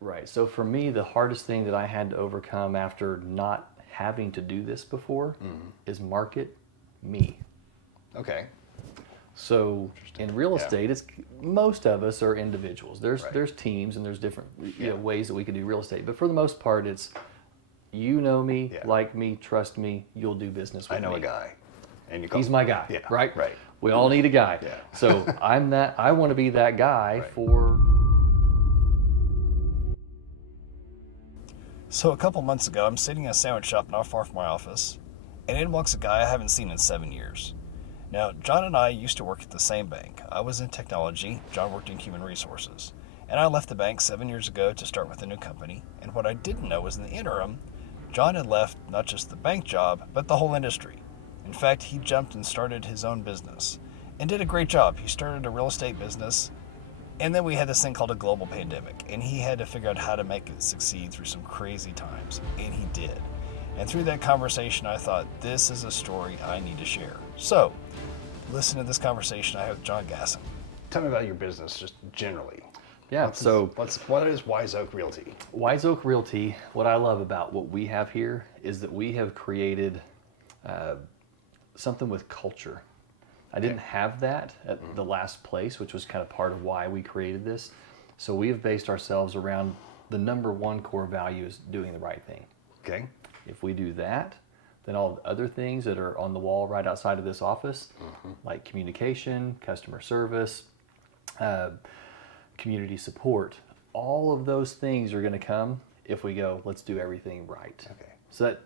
Right. So for me, the hardest thing that I had to overcome after not having to do this before is market me. Okay. So in real Yeah. estate, it's most of us are individuals. There's Right. there's teams and there's different Yeah. ways that we can do real estate. But for the most part, it's you know me, Yeah. like me, trust me, you'll do business with I me. know a guy. And you call He's my guy, Yeah. right? Right. We all need a guy. Yeah. So I'm that. I want to be that guy Right. for. So a couple months ago, I'm sitting in a sandwich shop not far from my office, and in walks a guy I haven't seen in 7 years. Now, John and I used to work at the same bank. I was in technology, John worked in human resources. And I left the bank 7 years ago to start with a new company, and what I didn't know was in the interim, John had left not just the bank job, but the whole industry. In fact, he jumped and started his own business, and did a great job. He started a real estate business, and then we had this thing called a global pandemic, and he had to figure out how to make it succeed through some crazy times, and he did. And through that conversation, I thought, this is a story I need to share. So, listen to this conversation I had with John Gassen. Tell me about your business, just generally. Yeah. What is Wise Oak Realty? Wise Oak Realty, what I love about what we have here is that we have created something with culture. I didn't have that at the last place, which was kind of part of why we created this. So we have based ourselves around the number one core value is doing the right thing. Okay. If we do that, then all the other things that are on the wall right outside of this office, like communication, customer service, community support, all of those things are going to come if we go, let's do everything right. Okay. So that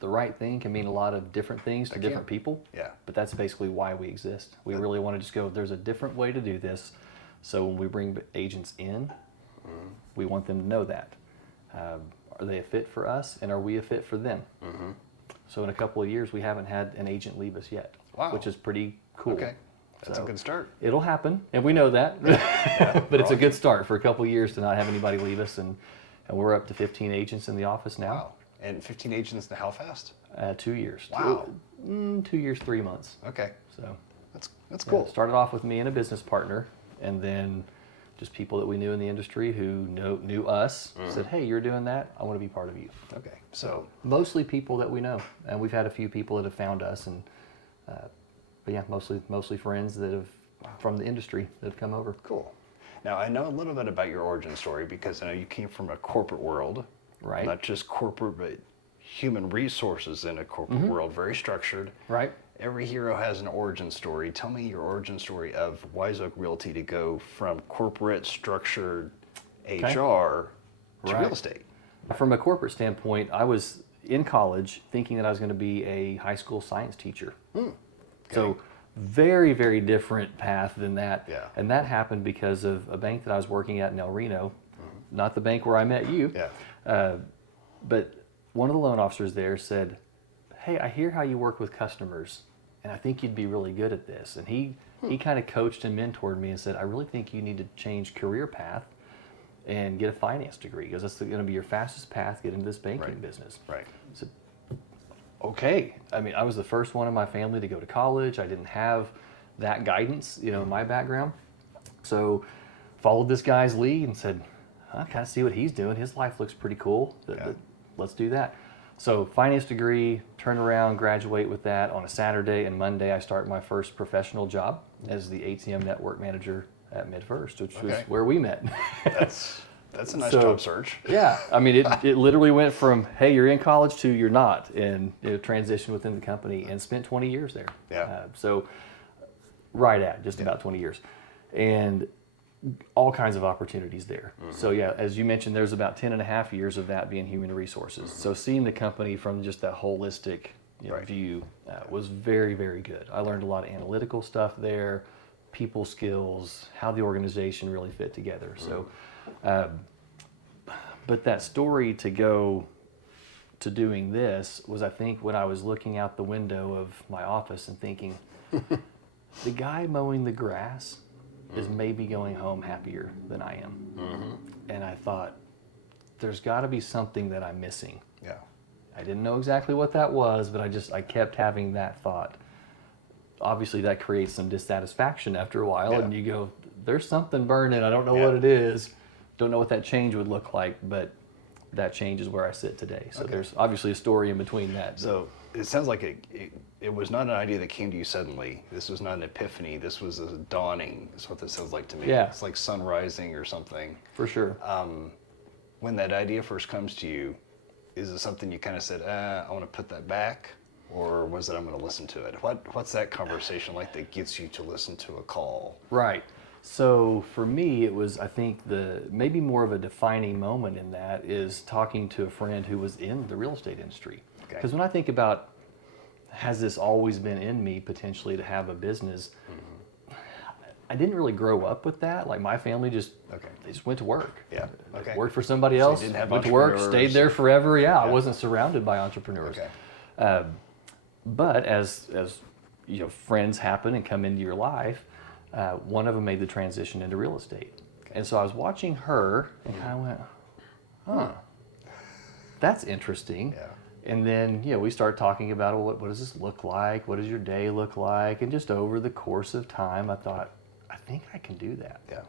the right thing can mean a lot of different things to different people. Yeah. But that's basically why we exist. We really want to just go, there's a different way to do this. So when we bring agents in, we want them to know that. Are they a fit for us, and are we a fit for them? So in a couple of years, we haven't had an agent leave us yet, Wow. which is pretty cool. Okay. That's So a good start. It'll happen, and we know that. But it's a good start for a couple of years to not have anybody leave us, and we're up to 15 agents in the office now. Wow. And 15 agents, how fast? 2 years. Wow. 2 years, 3 months. Okay. So That's yeah, cool. started off with me and a business partner, and then just people that we knew in the industry who knew us said, "Hey, you're doing that. I want to be part of you." Okay. So, Mostly people that we know, and we've had a few people that have found us, and but yeah, mostly friends that have from the industry that have come over. cool. Now, I know a little bit about your origin story because I know you came from a corporate world. Right. Not just corporate, but human resources in a corporate world, very structured. Right. Every hero has an origin story. Tell me your origin story of Wise Oak Realty to go from corporate structured HR to Right. real estate. From a corporate standpoint, I was in college thinking that I was going to be a high school science teacher. So very, very different path than that. Yeah. And that happened because of a bank that I was working at in El Reno, not the bank where I met you. Yeah. But one of the loan officers there said, "Hey, I hear how you work with customers, and I think you'd be really good at this." And he kind of coached and mentored me and said, "I really think you need to change career path and get a finance degree because that's going to be your fastest path to get into this banking Right. business." Right. I said, okay. I mean, I was the first one in my family to go to college. I didn't have that guidance, in my background. So followed this guy's lead and said, I kind of see what he's doing. His life looks pretty cool. Let's do that. So finance degree, turn around, graduate with that. On a Saturday and Monday, I start my first professional job as the ATM network manager at MidFirst, which was where we met. That's a nice So- job search. Yeah, I mean, it literally went from, hey, you're in college to you're not, and transitioned within the company and spent 20 years there. Yeah. So right at just about 20 years. And all kinds of opportunities there. So yeah, as you mentioned, there's about 10 and a half years of that being human resources. So seeing the company from just that holistic view was very, very good. I learned a lot of analytical stuff there, people skills, how the organization really fit together. So, but that story to go to doing this was, I think, when I was looking out the window of my office and thinking, the guy mowing the grass is maybe going home happier than I am. And I thought, there's got to be something that I'm missing. Yeah. I didn't know exactly what that was, but I kept having that thought. Obviously, that creates some dissatisfaction after a while, and you go, there's something burning. I don't know what it is, Don't know what that change would look like, but that change is where I sit today. So Okay. there's obviously a story in between that. So it sounds like it was not an idea that came to you suddenly. This was not an epiphany. This was a dawning, is what this sounds like to me. Yeah. It's like sun rising or something. For sure. When that idea first comes to you, is it something you kind of said, I want to put that back? Or was it, I'm going to listen to it? What's that conversation like that gets you to listen to a call? Right. So for me, it was, I think, maybe more of a defining moment in that is talking to a friend who was in the real estate industry. Okay. Because when I think about, has this always been in me potentially to have a business? I didn't really grow up with that. Like my family they just went to work. Yeah. Okay. Worked for somebody So you else, didn't have went to work, entrepreneurs. stayed there forever. Yeah, I Yeah. wasn't surrounded by entrepreneurs. Okay. But as you know, friends happen and come into your life, one of them made the transition into real estate. And so I was watching her and kind of went, huh, that's interesting. Yeah. And then, you know, we start talking about, well, what does this look like? What does your day look like? And just over the course of time, I thought, I think I can do that. Yeah.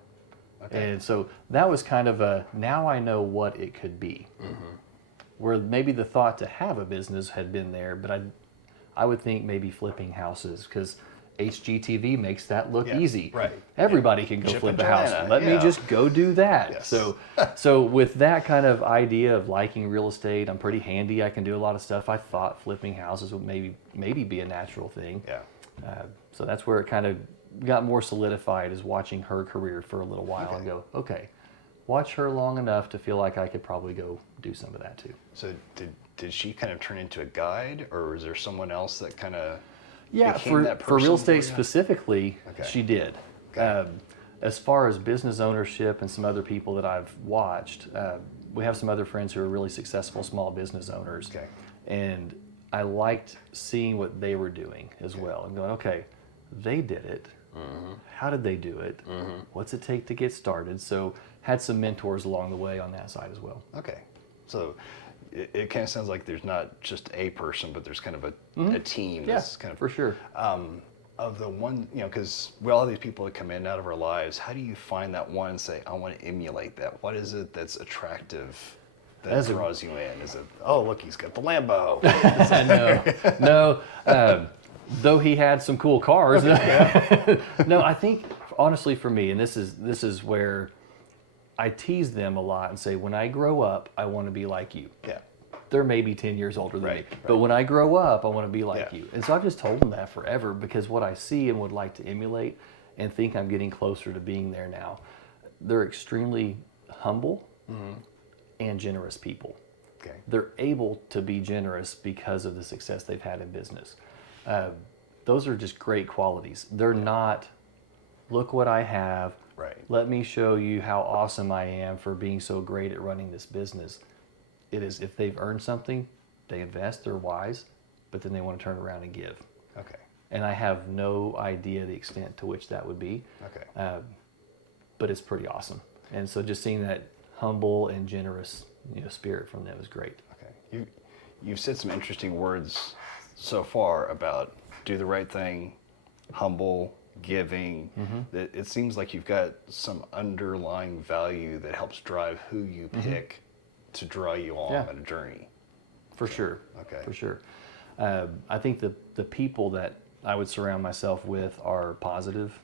Okay. And so that was kind of now I know what it could be. Where maybe the thought to have a business had been there, but I would think maybe flipping houses, because HGTV makes that look Yeah, easy. right. Everybody can go Chip flip and a house. Joanna, Let me yeah. just go do that. Yes. So with that kind of idea of liking real estate, I'm pretty handy. I can do a lot of stuff. I thought flipping houses would maybe be a natural thing. Yeah. So that's where it kind of got more solidified, is watching her career for a little while and go, okay, watch her long enough to feel like I could probably go do some of that too. So did she kind of turn into a guide, or is there someone else that kind of Yeah, became that for real person estate for you? specifically, Okay. she did. Okay. As far as business ownership and some other people that I've watched, we have some other friends who are really successful small business owners. Okay. And I liked seeing what they were doing as well and going, okay, they did it. How did they do it? What's it take to get started? So had some mentors along the way on that side as well. Okay. So it kind of sounds like there's not just a person, but there's kind of a team Yeah, that's kind of for sure. of the one, you know, because we all have these people that come in and out of our lives. How do you find that one and say, I want to emulate that? What is it that's attractive that As a- draws you in? Is it, oh, look, he's got the Lambo. No. Though he had some cool cars. No, I think honestly for me, and this is where I tease them a lot and say, when I grow up, I want to be like you. Yeah. They're maybe 10 years older than Right, me, right. but when I grow up, I want to be like Yeah. you. And so I've just told them that forever, because what I see and would like to emulate and think I'm getting closer to being there now. They're extremely humble and generous people. Okay. They're able to be generous because of the success they've had in business. Those are just great qualities. They're not, look what I have. Right. Let me show you how awesome I am for being so great at running this business. It is, if they've earned something, they invest, they're wise, but then they want to turn around and give. Okay. And I have no idea the extent to which that would be, Okay. but it's pretty awesome. And so just seeing that humble and generous, spirit from them is great. Okay. You've said some interesting words so far about do the right thing, humble, giving. It seems like you've got some underlying value that helps drive who you pick to draw you on Yeah. a journey. For sure. Okay. For sure. I think the people that I would surround myself with are positive.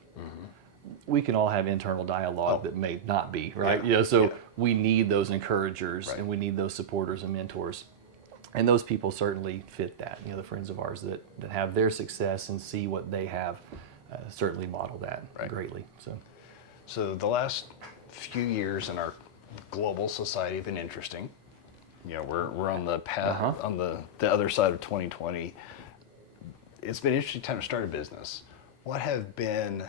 We can all have internal dialogue that may not be, right? Yeah. So Yeah. we need those encouragers Right. and we need those supporters and mentors. And those people certainly fit that. The friends of ours that have their success and see what they have certainly model that Right. greatly. So the last few years in our global society have been interesting. We're on the path on the other side of 2020. It's been an interesting time to start a business. What have been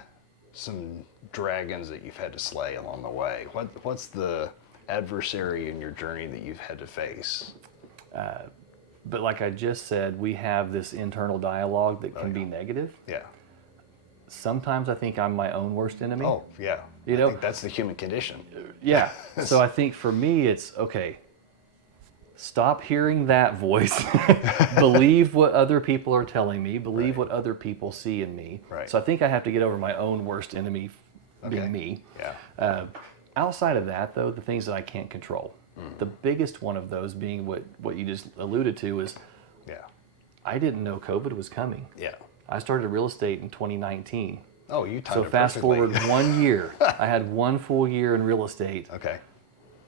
some dragons that you've had to slay along the way? What's the adversary in your journey that you've had to face? But like I just said, we have this internal dialogue that can be negative. Yeah. Sometimes I think I'm my own worst enemy. Oh, yeah. You I know- think that's the human condition. Yeah. So I think for me, it's okay. Stop hearing that voice. Believe what other people are telling me. Believe what other people see in me. Right. So I think I have to get over my own worst enemy Okay. being me. Yeah. outside of that, though, the things that I can't control, the biggest one of those being what you just alluded to is Yeah. I didn't know COVID was coming. Yeah. I started real estate in 2019. Oh, you timed So it fast perfectly. forward 1 year, I had one full year in real estate, Okay.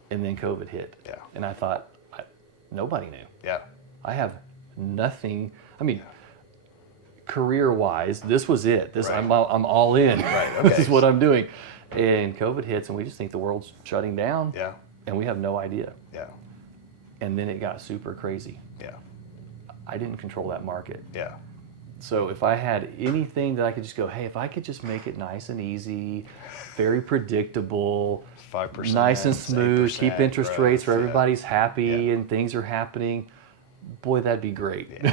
and then COVID hit. Yeah. And I thought, nobody knew. Yeah. I have nothing. I mean, career-wise, this was it. Right. I'm all in. Right, This okay. is what I'm doing. And COVID hits, and we just think the world's shutting down. Yeah. And we have no idea. Yeah. And then it got super crazy. Yeah. I didn't control that market. Yeah. So if I had anything that I could just go, hey, if I could just make it nice and easy, very predictable, 5%. nice and smooth, keep 8% interest growth, rates where yeah. everybody's happy Yeah. and things are happening, boy, that'd be great. No.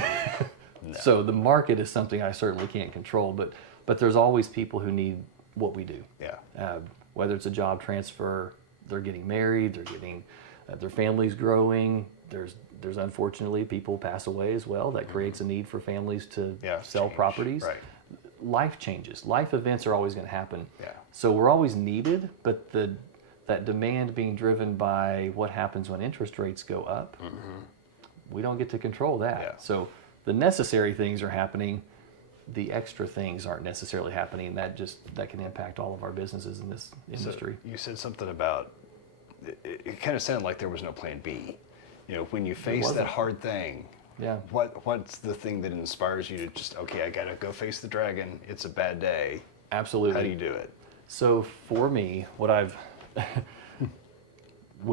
So the market is something I certainly can't control, but there's always people who need what we do. Yeah. Whether it's a job transfer, they're getting married, they're getting their family's growing. There's unfortunately people pass away as well. That creates a need for families to sell change. properties. Right. Life changes. Life events are always going to happen. Yeah. So we're always needed, but that demand being driven by what happens when interest rates go up, we don't get to control that. Yeah. So the necessary things are happening. The extra things aren't necessarily happening. That can impact all of our businesses in this industry. So you said something about it kind of sounded like there was no plan B. You know, when you face that wasn't. hard thing, Yeah. what's the thing that inspires you to just, okay, I gotta go face the dragon. It's a bad day. Absolutely. How do you do it? So for me, when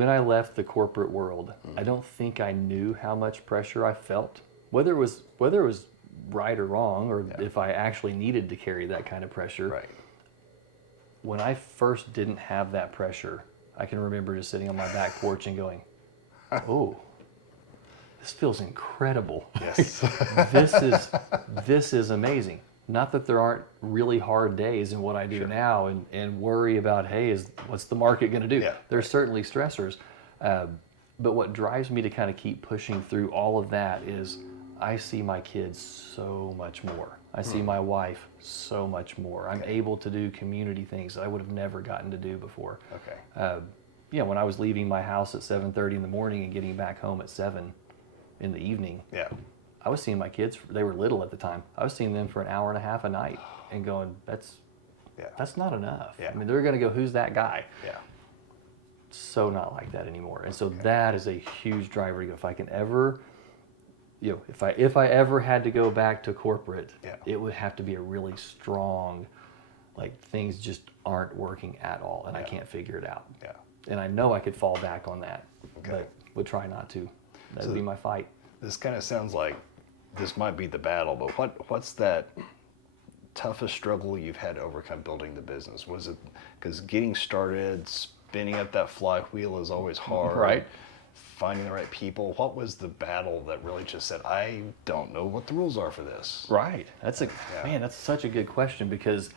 I left the corporate world, I don't think I knew how much pressure I felt, whether it was right or wrong, or if I actually needed to carry that kind of pressure. Right. When I first didn't have that pressure, I can remember just sitting on my back porch and going, "Oh, this feels incredible. Yes. This is amazing." Not that there aren't really hard days in what I do now and worry about, hey, what's the market going to do? Yeah. There's certainly stressors. But what drives me to kind of keep pushing through all of that is I see my kids so much more. I see my wife so much more. I'm able to do community things that I would have never gotten to do before. Okay. When I was leaving my house at 7:30 in the morning and getting back home at 7 in the evening, Yeah. I was seeing my kids, they were little at the time. I was seeing them for an hour and a half a night and going, that's not enough. Yeah. I mean, they're going to go, who's that guy? Yeah. So not like that anymore. And so that is a huge driver to go, if I can ever, if I ever had to go back to corporate, it would have to be a really strong, like things just aren't working at all and I can't figure it out. Yeah. And I know I could fall back on that, Okay. but would try not to. That would be my fight. This kind of sounds like this might be the battle, but what's that toughest struggle you've had to overcome building the business? Was it because getting started, spinning up that flywheel is always hard, Right. Finding the right people. What was the battle that really just said, I don't know what the rules are for this? Right. That's such a good question, because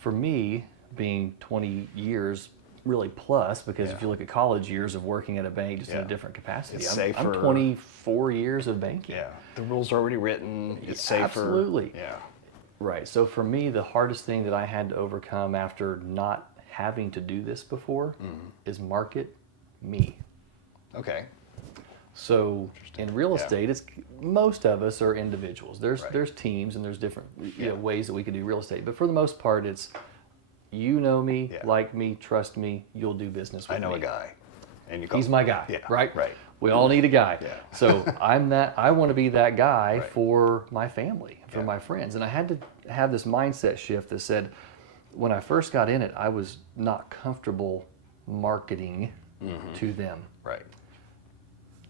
for me, being 20 years really plus, because if you look at college years of working at a bank just in a different capacity, It's I'm safer. 24 years of banking. Yeah. The rules are already written. It's safer. Absolutely. Yeah. Right. So for me, the hardest thing that I had to overcome after not having to do this before is market me. Okay. So in real estate, it's most of us are individuals. There's teams and there's different ways that we can do real estate. But for the most part, it's you know me, like me, trust me, you'll do business with me. I know a guy. And you call He's him. my guy, Yeah. right? Right. We all need a guy. Yeah. So I want to be that guy Right. for my family, for Yeah. my friends. And I had to have this mindset shift that said, when I first got in it, I was not comfortable marketing to them. Right.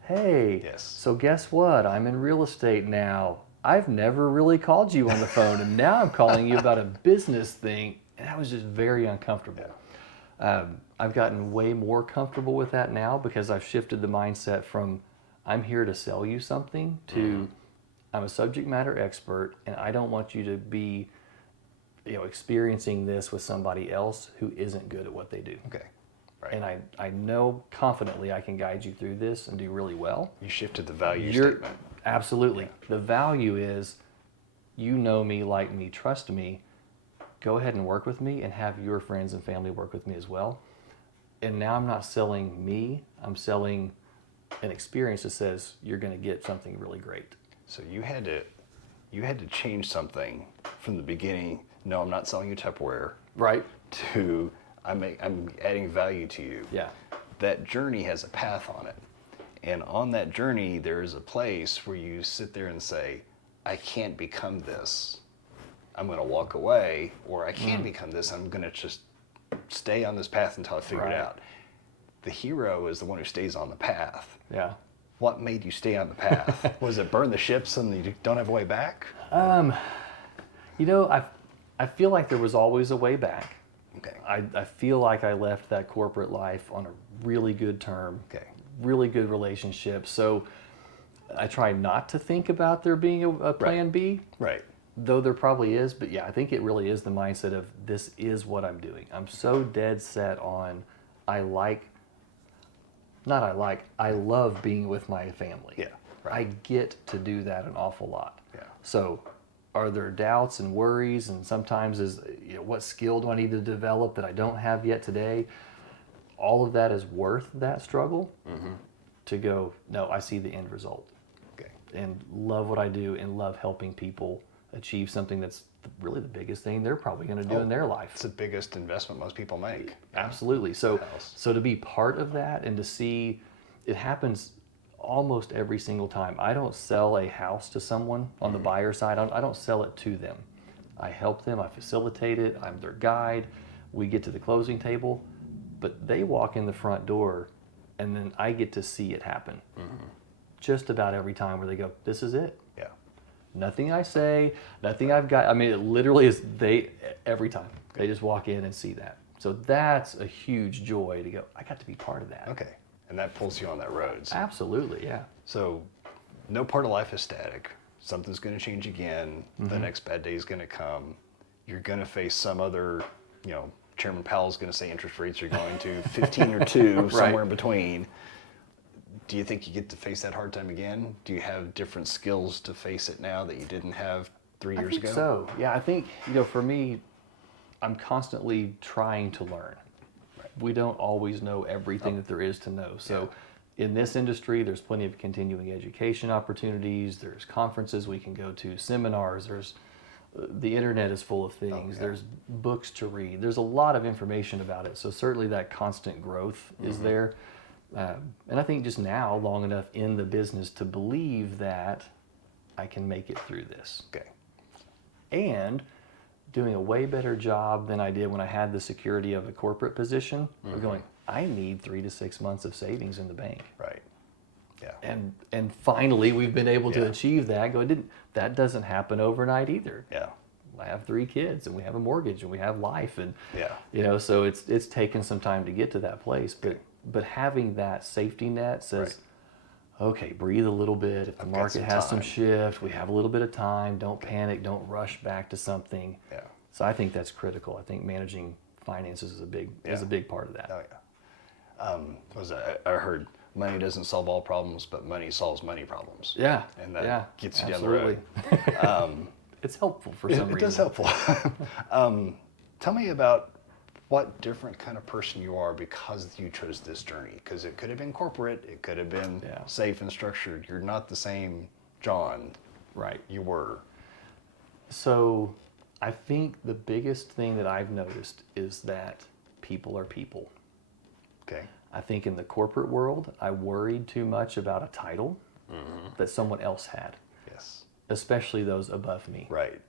Hey, Yes. so guess what? I'm in real estate now. I've never really called you on the phone, and now I'm calling you about a business thing. And that was just very uncomfortable. I've gotten way more comfortable with that now because I've shifted the mindset from I'm here to sell you something to I'm a subject matter expert, and I don't want you to be experiencing this with somebody else who isn't good at what they do. Okay. Right. And I know confidently I can guide you through this and do really well. You shifted the value statement. Absolutely. The value is, you know me, like me, trust me. Go ahead and work with me and have your friends and family work with me as well. And now I'm not selling me, I'm selling an experience that says you're going to get something really great. So you had to change something from the beginning. No, I'm not selling you Tupperware. Right. To I'm adding value to you. Yeah. That journey has a path on it. And on that journey, there is a place where you sit there and say, I can't become this. I'm going to walk away, or I can become this. I'm going to just stay on this path until I figure it out. The hero is the one who stays on the path. Yeah. What made you stay on the path? Was it burn the ships and you don't have a way back? You know, I feel like there was always a way back. Okay. I feel like I left that corporate life on a really good term. Okay. Really good relationship. So I try not to think about there being a plan B. Right. Though there probably is, but yeah, I think it really is the mindset of this is what I'm doing. I'm so dead set on I love being with my family. Yeah, right. I get to do that an awful lot. Yeah. So are there doubts and worries, and sometimes what skill do I need to develop that I don't have yet today? All of that is worth that struggle to go, no, I see the end result. Okay. And love what I do and love helping people achieve something that's really the biggest thing they're probably going to do in their life. It's the biggest investment most people make. Absolutely. So House. so to be part of that and to see it happens almost every single time. I don't sell a house to someone on the buyer side. I don't sell it to them. I help them. I facilitate it. I'm their guide. We get to the closing table, but they walk in the front door and then I get to see it happen. Just about every time where they go, this is it. Yeah. Nothing I say, nothing I've got. I mean, it literally is every time. They just walk in and see that. So that's a huge joy to go, I got to be part of that. Okay. And that pulls you on that road. Absolutely, yeah. So no part of life is static. Something's going to change again. The next bad day is going to come. You're going to face some other, Chairman Powell's going to say interest rates are going to 15 or 2, somewhere in between. Do you think you get to face that hard time again? Do you have different skills to face it now that you didn't have 3 years ago? So, yeah, I think, for me, I'm constantly trying to learn. Right. We don't always know everything that there is to know. So in this industry, there's plenty of continuing education opportunities. There's conferences we can go to, seminars. The internet is full of things. There's books to read. There's a lot of information about it. So certainly that constant growth is there. And I think just now, long enough in the business to believe that I can make it through this. Okay. And doing a way better job than I did when I had the security of a corporate position. Of going, I need 3 to 6 months of savings in the bank. Right. Yeah. And finally, we've been able to achieve that. That doesn't happen overnight either. Yeah. I have 3 kids, and we have a mortgage, and we have life, and so it's taken some time to get to that place. But having that safety net says, okay, breathe a little bit. If the market has some shift, we have a little bit of time. Don't panic. Don't rush back to something. Yeah. So I think that's critical. I think managing finances is a big part of that. Oh yeah. I heard money doesn't solve all problems, but money solves money problems. Yeah. And that gets you absolutely. down the road. It's helpful for some reason. It does helpful. Tell me about what different kind of person you are because you chose this journey. Because it could have been corporate, it could have been safe and structured. You're not the same John. Right. You were. So I think the biggest thing that I've noticed is that people are people. Okay. I think in the corporate world, I worried too much about a title that someone else had. Yes. Especially those above me. Right.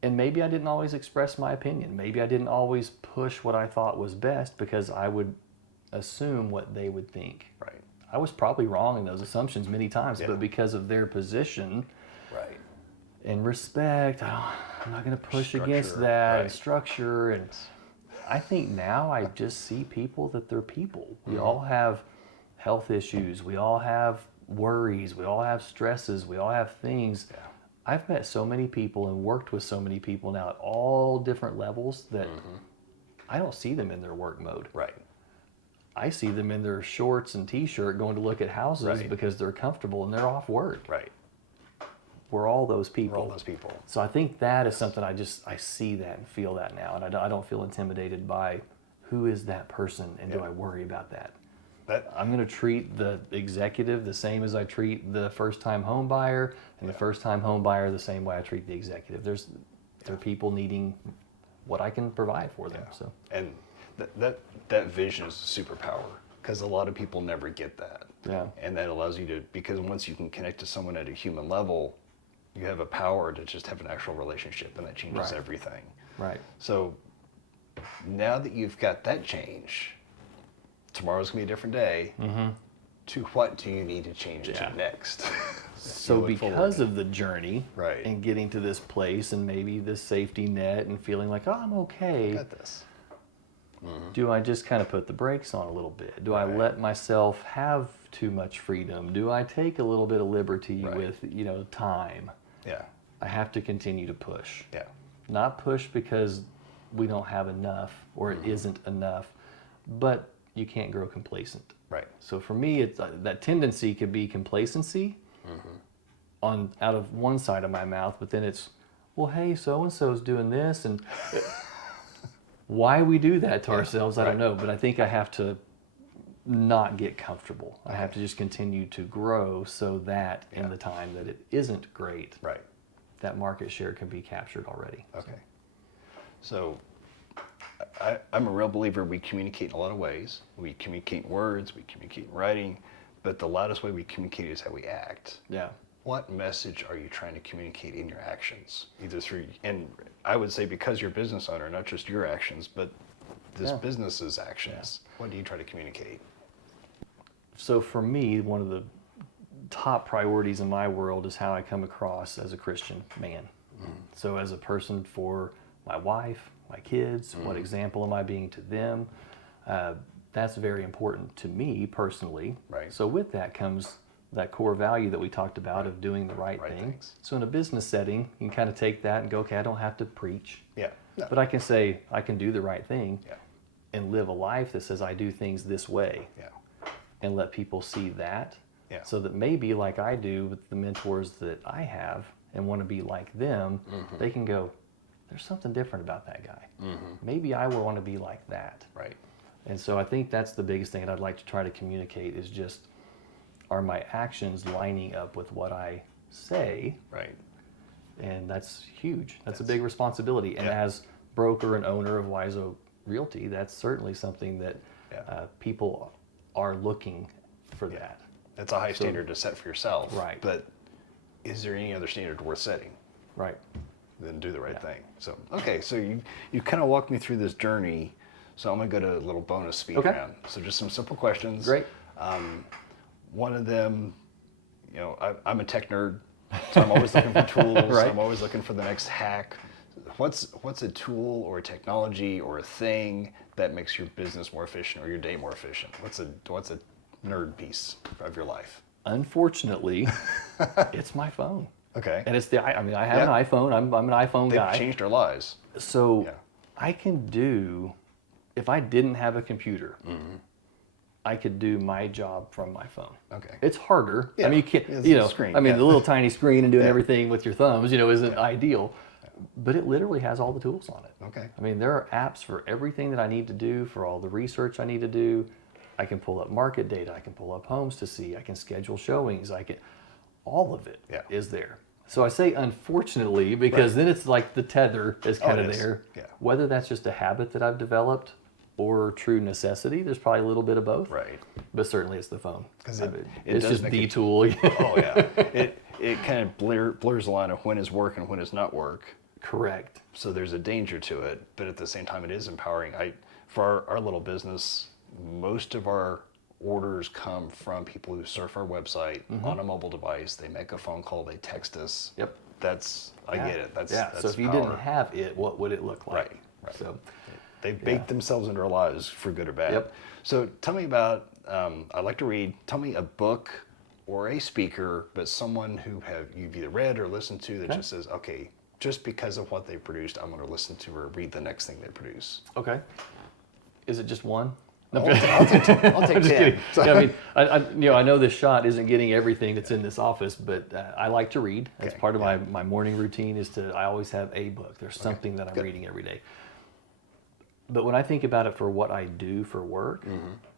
And maybe I didn't always express my opinion. Maybe I didn't always push what I thought was best because I would assume what they would think. Right. I was probably wrong in those assumptions many times, but because of their position and respect, I'm not going to push against that and structure. And I think now I just see people that they're people. We all have health issues. We all have worries. We all have stresses. We all have things. Yeah. I've met so many people and worked with so many people now at all different levels that I don't see them in their work mode. Right. I see them in their shorts and t-shirt going to look at houses because they're comfortable and they're off work. Right. We're all those people. We're all those people. So I think that is something I see that and feel that now. And I don't feel intimidated by who is that person, and do Yeah. I worry about that? That I'm going to treat the executive the same as I treat the first-time home buyer, and the first-time home buyer the same way I treat the executive. There are people needing what I can provide for them. So and that vision is a superpower, because a lot of people never get that. Yeah. And that allows you to, because once you can connect to someone at a human level, you have a power to just have an actual relationship, and that changes Right. everything. right, So now that you've got that change, tomorrow's gonna be a different day. To what do you need to change Yeah. to next? so look forward. because of the journey, Right. and getting to this place, and maybe this safety net, and feeling like, oh, I'm okay. Got this. Do I just kind of put the brakes on a little bit? Do I Right. let myself have too much freedom? Do I take a little bit of liberty Right. with, time? Yeah. I have to continue to push. Yeah. Not push because we don't have enough or it isn't enough, but you can't grow complacent. Right. So for me, it's that tendency could be complacency on out of one side of my mouth, but then it's, well, hey, so and so's doing this, and why we do that to ourselves, I don't know. But I think I have to not get comfortable. I have to just continue to grow, so that in the time that it isn't great, Right. that market share can be captured already. Okay. So I'm a real believer we communicate in a lot of ways. We communicate in words, we communicate in writing, but the loudest way we communicate is how we act. Yeah. What message are you trying to communicate in your actions? Either through, and I would say because you're a business owner, not just your actions, but this Yeah. business's actions. What do you try to communicate? So for me, one of the top priorities in my world is how I come across as a Christian man. So as a person for my wife, my kids, what example am I being to them? That's very important to me personally. Right. So with that comes that core value that we talked about of doing the right Right thing. things. So in a business setting, you can kind of take that and go, okay, I don't have to preach, Yeah. No. but I can say I can do the right thing Yeah. and live a life that says I do things this way, Yeah. and let people see that. Yeah. So that maybe like I do with the mentors that I have and want to be like them, they can go, there's something different about that guy. Maybe I will want to be like that. Right. And so I think that's the biggest thing that I'd like to try to communicate is just, are my actions lining up with what I say? Right. And that's huge. That's a big responsibility. And Yeah. as broker and owner of Wiseau Realty, that's certainly something that Yeah. people are looking for that. That's a high standard to set for yourself. Right. But is there any other standard worth setting? Right. Then do the right thing. So, okay, so you kind of walked me through this journey. So I'm going to go to a little bonus speed Okay. round. So just some simple questions. Great. One of them, I'm a tech nerd, so I'm always looking for tools. Right. I'm always looking for the next hack. What's a tool or a technology or a thing that makes your business more efficient or your day more efficient? What's a nerd piece of your life? Unfortunately, it's my phone. Okay. And it's I have Yeah. an iPhone. I'm an iPhone They've guy. changed our lives. So Yeah. I can do, if I didn't have a computer, I could do my job from my phone. Okay. It's harder. Yeah. I mean, you can't, It's a screen, yeah. the little tiny screen and doing Yeah. everything with your thumbs, isn't ideal. But it literally has all the tools on it. Okay. I mean, there are apps for everything that I need to do, for all the research I need to do. I can pull up market data. I can pull up homes to see. I can schedule showings. All of it is Yeah. there. So I say unfortunately because then it's like the tether is kind it of is. there. Yeah. Whether that's just a habit that I've developed or true necessity, there's probably a little bit of both. Right. But certainly it's the phone. 'Cause I mean, it it's does just make the it- tool. Oh yeah. It kind of blurs the line of when is work and when is not work. Correct. So there's a danger to it, but at the same time, it is empowering. For our little business, most of our orders come from people who surf our website on a mobile device. They make a phone call. They text us. Yep. I get it. That's So if you power. didn't have it, what would it look like? Right. So They've baked themselves into our lives for good or bad. Yep. So tell me about, I like to read, tell me a book or a speaker, but someone who you've either read or listened to that just says, okay, just because of what they produced, I'm going to listen to or read the next thing they produce. okay. Is it just one? I'll take 10. I'm just kidding. Yeah, I know this shot isn't getting everything that's in this office, but I like to read. That's Okay, part of my morning routine I always have a book. There's something that I'm reading every day. But when I think about it for what I do for work,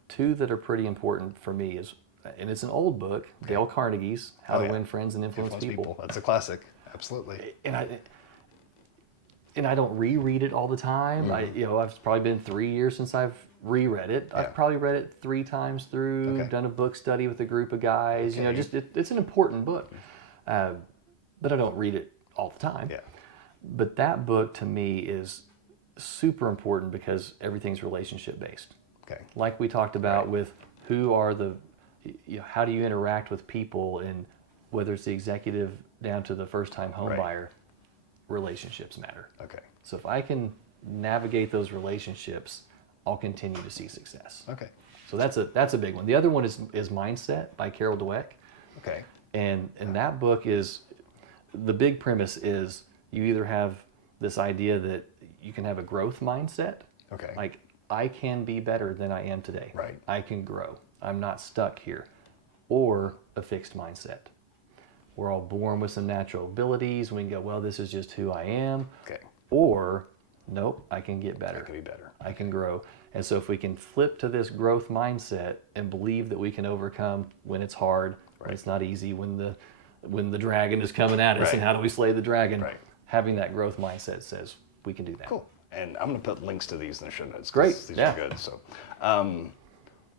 two that are pretty important for me is, and it's an old book, Dale Carnegie's How to Win Friends and Influence People. That's a classic. Absolutely. And I don't reread it all the time. It's probably been 3 years since I've reread it. I've probably read it 3 times through, done a book study with a group of guys. It's an important book. But I don't read it all the time. Yeah. But that book to me is super important because everything's relationship based. Okay. Like we talked about with how do you interact with people, and whether it's the executive down to the first time home buyer, relationships matter. Okay. So if I can navigate those relationships, I'll continue to see success. Okay. So that's a big one. The other one is Mindset by Carol Dweck. Okay. And that book is, the big premise is you either have this idea that you can have a growth mindset. Okay. Like, I can be better than I am today. Right. I can grow. I'm not stuck here. Or a fixed mindset. We're all born with some natural abilities. We can go, well, this is just who I am. Okay. Or, nope, I can get better. I can be better. I can grow. And so if we can flip to this growth mindset and believe that we can overcome when it's hard, when it's not easy, when the dragon is coming at us, and how do we slay the dragon? Right. Having that growth mindset says we can do that. Cool. And I'm going to put links to these in the show notes. Great. These are good. So,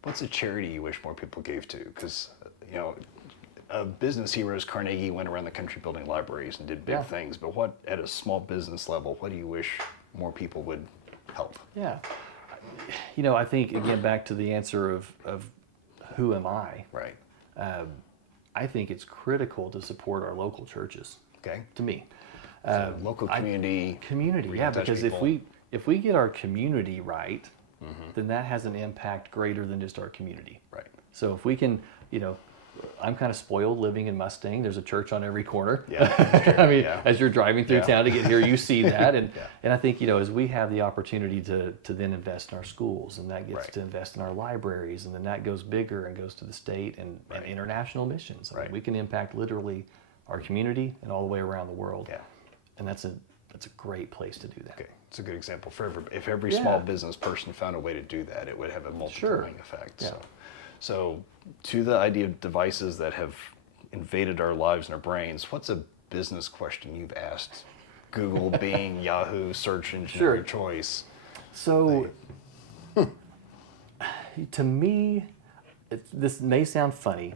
what's a charity you wish more people gave to? Because, business heroes, Carnegie went around the country building libraries and did big things. But what, at a small business level, what do you wish more people would help? Yeah. I think, again, back to the answer of who am I? Right. I think it's critical to support our local churches. Okay. To me. So local community. Because if we get our community right, then that has an impact greater than just our community. Right. So if we can, I'm kind of spoiled living in Mustang. There's a church on every corner. Yeah, that's true. I mean, as you're driving through town to get here, you see that. And Yeah. I think, as we have the opportunity to then invest in our schools, and that gets to invest in our libraries, and then that goes bigger and goes to the state and international missions. I mean, we can impact literally our community and all the way around the world. Yeah. And that's a great place to do that. Okay. It's a good example for if every small business person found a way to do that, it would have a multiplying effect. Yeah. So to the idea of devices that have invaded our lives and our brains, what's a business question you've asked Google, Bing, Yahoo, search engine of your choice? So to me, this may sound funny.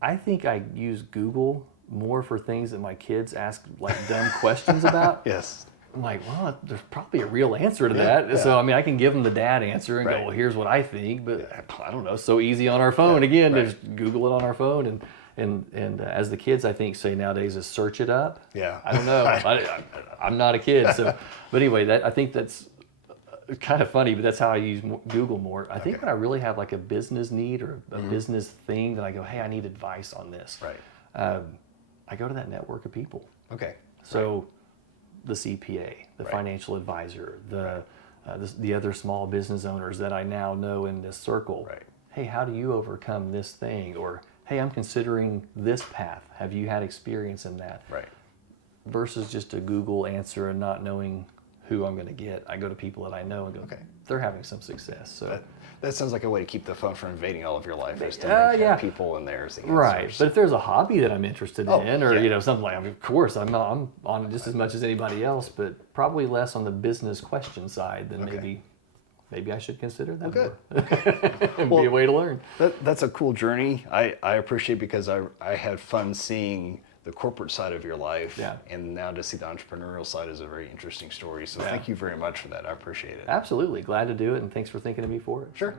I think I use Google more for things that my kids ask like dumb questions about. Yes. I'm like, well, there's probably a real answer to that. So, I mean, I can give them the dad answer and go, well, here's what I think, but I don't know. So easy on our phone. Again, just Google it on our phone. And as the kids, I think, say nowadays is search it up. Yeah. I don't know. I'm not a kid. So, but anyway, I think that's kind of funny, but that's how I use Google more. I think when I really have like a business need or a business thing that I go, hey, I need advice on this. Right. I go to that network of people. Okay. So the CPA, the financial advisor, the other small business owners that I now know in this circle. Right. Hey, how do you overcome this thing? Or, hey, I'm considering this path. Have you had experience in that? Right. Versus just a Google answer and not knowing who I'm going to get. I go to people that I know and go, they're having some success. So that sounds like a way to keep the phone from invading all of your life. Is to have people in there as the answers. Right. But if there's a hobby that I'm interested in, or something like, of course, I'm on it just as much as anybody else, but probably less on the business question side than maybe I should consider that more. It'd be a way to learn. That's a cool journey. I appreciate because I had fun seeing the corporate side of your life, and now to see the entrepreneurial side is a very interesting story. So thank you very much for that. I appreciate it. Absolutely. Glad to do it, and thanks for thinking of me for it. Sure.